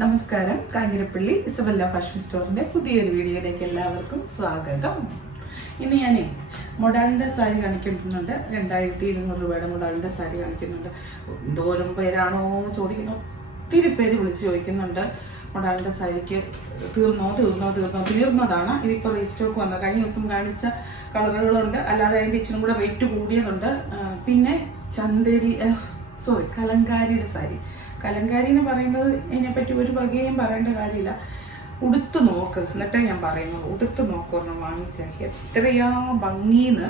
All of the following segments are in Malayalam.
നമസ്കാരം. കാഞ്ഞിരപ്പള്ളി ഇസബല്ല ഫാഷൻ സ്റ്റോറിന്റെ പുതിയൊരു വീഡിയോയിലേക്ക് എല്ലാവർക്കും സ്വാഗതം. ഇന്ന് ഞാനേ മൊഡാളിന്റെ സാരി കാണിക്കുന്നുണ്ട്. രണ്ടായിരത്തി ഇരുന്നൂറ് രൂപയുടെ മൊഡാളിന്റെ സാരി കാണിക്കുന്നുണ്ട്. എന്തോരം പേരാണോ ചോദിക്കുന്നു. ഒത്തിരി പേര് വിളിച്ച് ചോദിക്കുന്നുണ്ട്. മൊഡാളിന്റെ സാരിക്ക് തീർന്നോ തീർന്നോ തീർന്നോ തീർന്നതാണ്. ഇതിപ്പോൾ റീസ്റ്റോക്ക് വന്നത് കഴിഞ്ഞ ദിവസം കാണിച്ച കളറുകളുണ്ട്. അല്ലാതെ അതിന്റെ ഇച്ചിരി കൂടെ റേറ്റ് കൂടിയതുണ്ട്. പിന്നെ ചന്ദേരി സോറി കലങ്കാരിയുടെ സാരി. കലങ്കാരി എന്ന് പറയുന്നത് ഇതിനെപ്പറ്റി ഒരു വകയും പറയേണ്ട കാര്യമില്ല. ഉടുത്ത് നോക്ക് എന്നിട്ടേ ഞാൻ പറയുന്നു ഉടുത്ത് നോക്കൊരെണ്ണം വാങ്ങിച്ച. എത്രയാ ഭംഗിന്ന്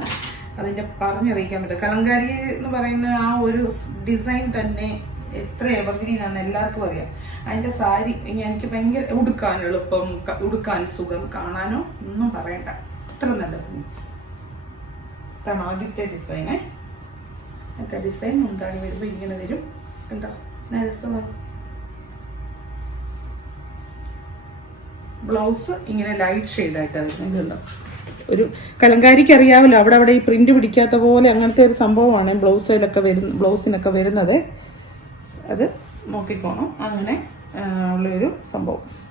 അതിന്റെ പറഞ്ഞറിയിക്കാൻ പറ്റും. കലങ്കാരി എന്ന് പറയുന്ന ആ ഒരു ഡിസൈൻ തന്നെ എത്ര എവർഗ്രീനാണെന്ന് എല്ലാവർക്കും അറിയാം. അതിന്റെ സാരി എനിക്ക് ഭയങ്കര ഉടുക്കാൻ എളുപ്പം ഉടുക്കാൻ സുഖം കാണാനോ ഒന്നും പറയണ്ട. അത്ര നല്ല ഭംഗി. ഇതാണ് ആദ്യത്തെ ഡിസൈനെ ഒക്കെ ഡിസൈൻ മുന്താണി വരുമ്പോൾ ഇങ്ങനെ വരും. കണ്ടോ? രസമാണ് ബ്ലൗസ് ഇങ്ങനെ ലൈറ്റ് ഷെയ്ഡായിട്ടാണ് ഇതുണ്ടോ? ഒരു കലങ്കാരിക്ക് അറിയാമല്ലോ അവിടെ അവിടെ ഈ പ്രിന്റ് പിടിക്കാത്ത പോലെ അങ്ങനത്തെ ഒരു സംഭവമാണ് ബ്ലൗസിലൊക്കെ വരുന്ന ബ്ലൗസിനൊക്കെ വരുന്നത്. അത് നോക്കിക്കോണം. അങ്ങനെ ഉള്ളൊരു സംഭവം.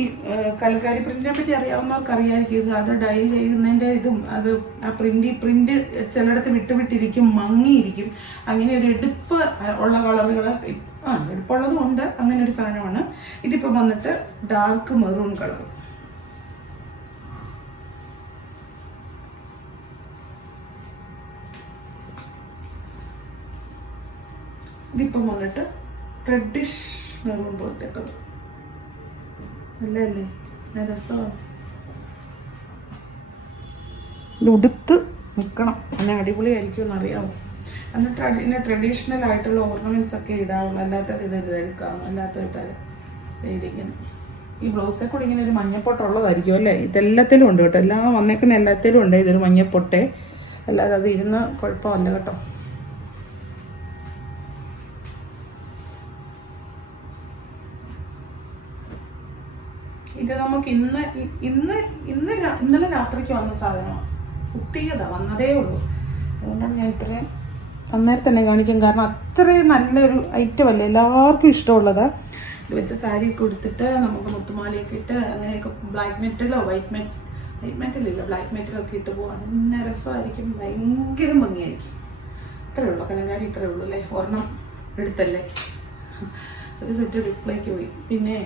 ഈ കലക്കാരി പ്രിന്റിനെ പറ്റി അറിയാവുന്നവർക്ക് അറിയായിരിക്കും ഇത് അത് ഡൈ ചെയ്യുന്നതിന്റെ ഇതും അത് ആ പ്രിന്റ് പ്രിന്റ് ചിലയിടത്ത് വിട്ടുവിട്ടിരിക്കും മങ്ങിയിരിക്കും. അങ്ങനെ ഒരു എടുപ്പ് ഉള്ള കളറുകൾ ആ എടുപ്പുള്ളതും ഉണ്ട്. അങ്ങനെ ഒരു സാധനമാണ്. ഇതിപ്പോൾ വന്നിട്ട് ഡാർക്ക് മെറൂൺ കളർ ഇതിപ്പം വന്നിട്ട് റെഡിഷ് മെറൂൺ പോലത്തെ കളർ നല്ലല്ലേ നല്ല രസമാണ്. ഇത് ഉടുത്ത് നിൽക്കണം എന്നെ അടിപൊളിയായിരിക്കും എന്നറിയാമോ എന്നിട്ട് അതിന് ട്രഡീഷണൽ ആയിട്ടുള്ള ഓർണമെന്റ്സ് ഒക്കെ ഇടാവുള്ളൂ. അല്ലാത്തത് ഇടരുത്. എടുക്കാം. അല്ലാത്ത ഇട്ടാൽ ഇതിങ്ങനെ ഈ ബ്ലൗസെ കൂടി ഇങ്ങനെ ഒരു മഞ്ഞപ്പൊട്ടുള്ളതായിരിക്കും അല്ലേ? ഇതെല്ലാത്തിലും ഉണ്ട് കേട്ടോ. എല്ലാം വന്നേക്കുന്ന എല്ലാത്തിലും ഉണ്ട് ഇതൊരു മഞ്ഞപ്പൊട്ടെ. അല്ലാതെ അത് ഇരുന്ന് കുഴപ്പമല്ല കേട്ടോ. ഇത് നമുക്ക് ഇന്ന് ഇന്ന് ഇന്ന് ഇന്നലെ രാത്രിക്ക് വന്ന സാധനമാണ് കുത്തിയതാ വന്നതേ ഉള്ളൂ. അതുകൊണ്ടാണ് ഞാൻ ഇത്രയും അന്നേരം തന്നെ കാണിക്കും കാരണം അത്രയും നല്ലൊരു ഐറ്റം അല്ലേ എല്ലാവർക്കും ഇഷ്ടമുള്ളത്. ഇത് വെച്ച സാരി ഒക്കെ ഉടുത്തിട്ട് നമുക്ക് മുത്തുമാലയൊക്കെ ഇട്ട് അങ്ങനെയൊക്കെ ബ്ലാക്ക് മെറ്റലോ വൈറ്റ് മെറ്റ് വൈറ്റ് മെറ്റലില്ല ബ്ലാക്ക് മെറ്റലൊക്കെ ഇട്ട് പോകാൻ നല്ല രസമായിരിക്കും ഭയങ്കര ഭംഗിയായിരിക്കും. ഇത്രയേ ഉള്ളൂ കലങ്കാരി ഇത്രയേ ഉള്ളൂ അല്ലേ? ഒരെണ്ണം എടുത്തല്ലേ? ഒരു സെറ്റ് ഡിസ്പ്ലേക്ക് പോയി. പിന്നെ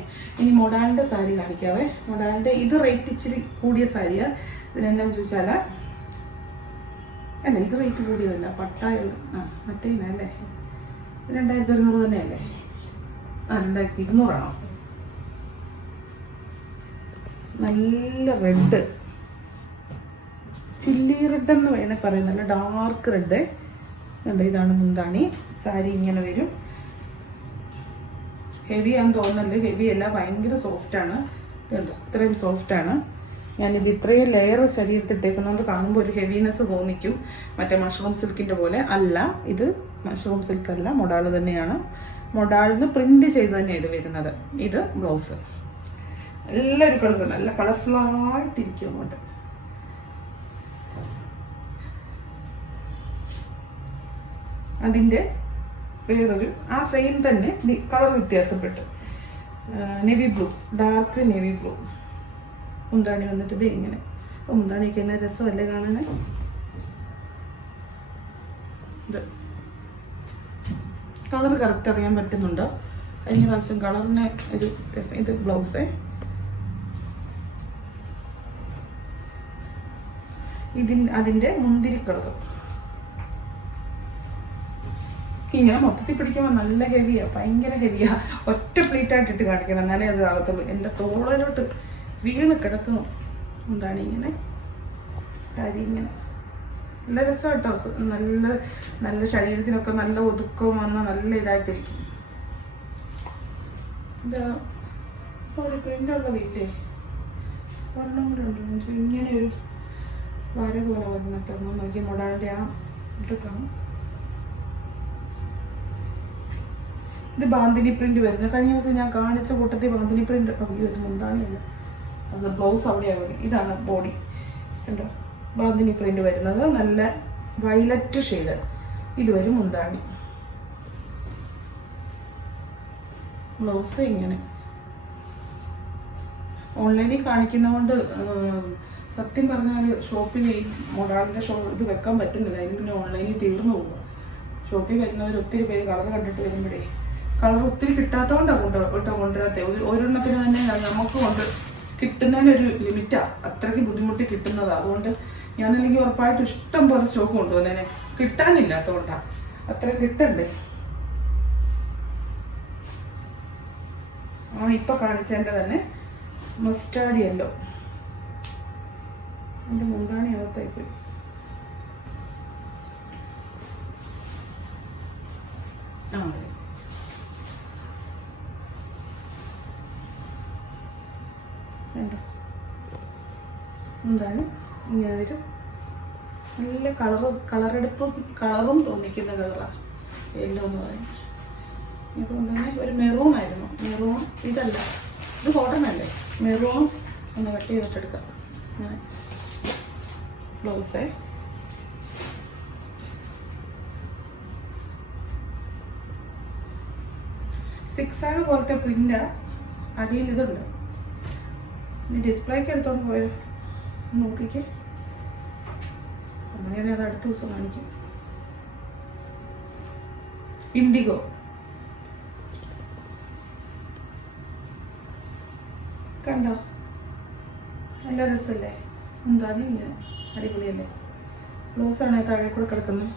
ഇനി മൊഡാലിന്റെ സാരി കാണിക്കാവേ. മൊഡാലിന്റെ ഇത് റേറ്റ് ഇച്ചിരി കൂടിയ സാരിയാ. ഇതിനെന്നാ ചോദിച്ചാൽ അല്ല ഇത് റേറ്റ് കൂടിയതല്ല. പട്ടായ ആ മറ്റേന അല്ലേ? രണ്ടായിരത്തി ഒരുന്നൂറ് തന്നെയല്ലേ? ആ രണ്ടായിരത്തി ഇരുന്നൂറാണോ? നല്ല റെഡ് ചില്ലി റെഡ് എന്ന് വേണേൽ പറയും ഡാർക്ക് റെഡ് കണ്ടോ ഇതാണ് മുന്താണി. സാരി ഇങ്ങനെ വരും. ഹെവി ആണെന്ന് തോന്നുന്നുണ്ട്. ഹെവി അല്ല ഭയങ്കര സോഫ്റ്റ് ആണ്. ഇതുണ്ട്? ഇത്രയും സോഫ്റ്റ് ആണ്. ഞാനിത് ഇത്രയും ലെയർ ശരീരത്തിൽ ഇട്ടേക്കുന്നതുകൊണ്ട് കാണുമ്പോൾ ഒരു ഹെവിനെസ് തോന്നിക്കും. മറ്റേ മഷ്റൂം സിൽക്കിന്റെ പോലെ അല്ല. ഇത് മഷ്റൂം സിൽക്ക് അല്ല മൊഡാൾ തന്നെയാണ്. മൊഡാളിന്ന് പ്രിന്റ് ചെയ്ത് തന്നെ ഇത് വരുന്നത്. ഇത് ബ്ലൗസ് നല്ലൊരു കളർ നല്ല കളർഫുള്ളായിട്ടിരിക്കും അങ്ങോട്ട്. അതിന്റെ വേറൊരു ആ സെയിം തന്നെ colour വ്യത്യാസപ്പെട്ടു. Navy blue dark navy blue മുന്താണി വന്നിട്ട് ഇത് ഇങ്ങനെ. അപ്പോൾ മുന്താണിക്ക് എന്നെ രസമല്ലേ കാണാൻ ഇത്. കളർ കറക്റ്റ് അറിയാൻ പറ്റുന്നുണ്ടോ? കഴിഞ്ഞ പ്രാവശ്യം കളറിന് ഒരു രസം. ഇത് ബ്ലൗസേ ഇതിൻ അതിന്റെ മുന്തിരി കളർ ഇങ്ങനെ മൊത്തത്തിൽ പിടിക്കുമ്പോൾ നല്ല ഹെവിയാ ഭയങ്കര ഹെവിയാ ഒറ്റ പ്ലേറ്റായിട്ടിട്ട് കാണിക്കണം എന്നാലേ അത് ആകത്തുള്ളൂ. എന്റെ തോളിലോട്ട് വീണ് കിടക്കുന്നു. എന്താണ് ഇങ്ങനെ? സാരി ഇങ്ങനെ. നല്ല രസം കേട്ടോ നല്ല നല്ല ശരീരത്തിനൊക്കെ നല്ല ഒതുക്കവും വന്ന നല്ല ഇതായിട്ടിരിക്കും. ഒരു ഉള്ളതില്ലേ ഒരെണ്ണം കൂടെ ഉണ്ട്. ഇങ്ങനെ ഒരു വര പോലെ വന്നിട്ട് നോക്കി. മുടാന്റെ ആ ഇത് ബാന്തിനി പ്രിന്റ് വരുന്നു. കഴിഞ്ഞ ദിവസം ഞാൻ കാണിച്ച കൂട്ടത്തിൽ ബാന്തിനി പ്രിന്റ് അയ്യോ ഇത് മുന്താണിയല്ല അത് ബ്ലൗസ് അവിടെയാണ് ഇതാണ് ബോഡി കണ്ടോ? ബാന്തിനി പ്രിന്റ് വരുന്നത്. നല്ല വയലറ്റ് ഷെയ്ഡ് ഇത് വരും മുന്താണി. ബ്ലൗസ് ഇങ്ങനെ. ഓൺലൈനിൽ കാണിക്കുന്നതുകൊണ്ട് സത്യം പറഞ്ഞാൽ ഷോപ്പിൽ ഈ മൊഡാളിന്റെ ഷോ ഇത് വെക്കാൻ പറ്റുന്നില്ല. അതിന് പിന്നെ ഓൺലൈനിൽ തീർന്നു പോകുക ഷോപ്പിൽ വരുന്നവർ ഒത്തിരി പേര് കളർ കണ്ടിട്ട് വരുമ്പോഴേ കളർ ഒത്തിരി കിട്ടാത്തതുകൊണ്ടാണ് കൊണ്ട് ഇട്ടോ കൊണ്ടുവരാത്ത. ഒരെണ്ണത്തിന് തന്നെ നമുക്ക് കൊണ്ട് കിട്ടുന്നതിനൊരു ലിമിറ്റാണ് അത്രയ്ക്ക് ബുദ്ധിമുട്ടി കിട്ടുന്നതാണ് അതുകൊണ്ട് ഞാനല്ലെങ്കിൽ ഉറപ്പായിട്ട് ഇഷ്ടം പോലെ സ്റ്റോക്ക് കൊണ്ടുവന്നേനെ. കിട്ടാനില്ലാത്തതുകൊണ്ടാണ് അത്ര കിട്ടണ്ടേ? ആ ഇപ്പൊ കാണിച്ചതിന്റെ തന്നെ മസ്റ്റാർഡ് യെല്ലോ എന്റെ മുന്താണി അകത്തായി പോയി ആ അതെ. എന്താണ്? ഇങ്ങനെ വരും. നല്ല കളറ് കളറെടുപ്പും കളറും തോന്നിക്കുന്ന കളറാണ് യെല്ലോ എന്ന് പറയും ഇപ്പം തന്നെ ഒരു മെറൂൺ ആയിരുന്നു. മെറൂൺ ഇതല്ല. ഇത് കോട്ടൺ അല്ലേ? മെറൂൺ ഒന്ന് കട്ട് ചെയ്തിട്ടെടുക്കാം അങ്ങനെ ബ്ലൗസേ സിക്സ് ആഗ് പോലത്തെ പ്രിന്റാണ് അടിയിൽ ഇതുണ്ട്. ഡിസ്പ്ലേക്ക് എടുത്തോണ്ട് പോയോ? നോക്കിക്കേ. അങ്ങനെയാണെങ്കിൽ അത് അടുത്ത ദിവസം കാണിക്കും. ഇൻഡിഗോ. കണ്ടോ? നല്ല രസമല്ലേ എന്താണ് ഇങ്ങനെ? അടിപൊളിയല്ലേ? ആണ് താഴെ കൂടെ കിടക്കുന്നത്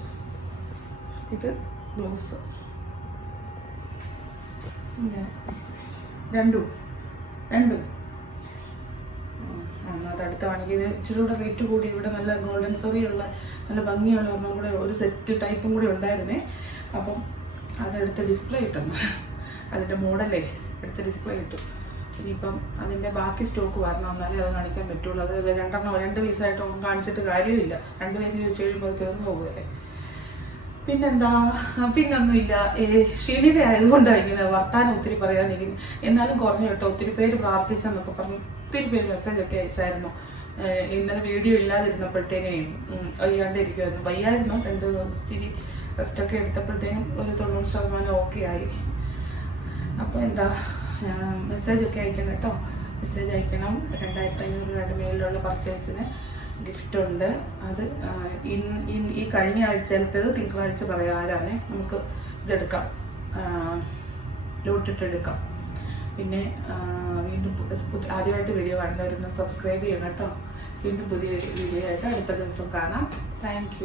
ഇത് ബ്ലൗസ്. രണ്ടും. രണ്ടും. അത് അടുത്ത കാണിക്കുക ഇച്ചിരി കൂടെ റേറ്റ് കൂടി ഇവിടെ നല്ല ഗോൾഡൻ ഉള്ള നല്ല ഭംഗിയുള്ള ഒന്നും കൂടെ ഒരു സെറ്റ് ടൈപ്പും കൂടി ഉണ്ടായിരുന്നേ. അപ്പം അതെടുത്ത് ഡിസ്പ്ലേ ഇട്ടു അതിന്റെ മോഡലേ എടുത്ത് ഡിസ്പ്ലേ ഇട്ടു. ഇനിയിപ്പം അതിന്റെ ബാക്കി സ്റ്റോക്ക് വരണം എന്നാലേ അത് കാണിക്കാൻ പറ്റുള്ളൂ. അത് രണ്ടെണ്ണം രണ്ട് പീസായിട്ട് ഒന്നും കാണിച്ചിട്ട് കാര്യമില്ല. രണ്ട് പേര് ചോദിച്ചു കഴിയുമ്പോൾ തീർന്നു പോകുമല്ലേ പിന്നെന്താ? പിന്നൊന്നുമില്ല. ഏ ക്ഷീണിത ആയതുകൊണ്ടാണ് ഇങ്ങനെ വർത്താനം ഒത്തിരി പറയാനിരിക്കുന്നു എന്നാലും കുറഞ്ഞു കേട്ടോ ഒത്തിരി പേര് പ്രാർത്ഥിച്ചെന്നൊക്കെ പറഞ്ഞു. ഒത്തിരി പേര് മെസ്സേജ് ഒക്കെ അയച്ചായിരുന്നു. ഇന്നലെ വീഡിയോ ഇല്ലാതിരുന്നപ്പോഴത്തേനും വയ്യാണ്ടിരിക്കുമായിരുന്നു വയ്യായിരുന്നു. രണ്ട് ഇച്ചിരി റെസ്റ്റൊക്കെ എടുത്തപ്പോഴത്തേനും ഒരു തൊണ്ണൂറ് ശതമാനം ഓക്കെ ആയി. അപ്പോൾ എന്താ മെസ്സേജ് ഒക്കെ അയക്കണം കേട്ടോ. മെസ്സേജ് അയക്കണം. രണ്ടായിരത്തി അഞ്ഞൂറ് രൂപയുടെ മേലിലുള്ള പർച്ചേസിന് ഗിഫ്റ്റ് ഉണ്ട്. അത് ഇൻ- ഈ കഴിഞ്ഞ ആഴ്ചയിലത്തേത് തിങ്കളാഴ്ച പറയാറാണേ നമുക്ക് ഇതെടുക്കാം. ലോട്ടിട്ടെടുക്കാം പിന്നെ വീണ്ടും ആദ്യമായിട്ട് വീഡിയോ കാണുന്നവരൊന്ന് സബ്സ്ക്രൈബ് ചെയ്യണം കേട്ടോ. വീണ്ടും പുതിയ വീഡിയോ ആയിട്ട് അടുത്ത ദിവസം കാണാം. താങ്ക്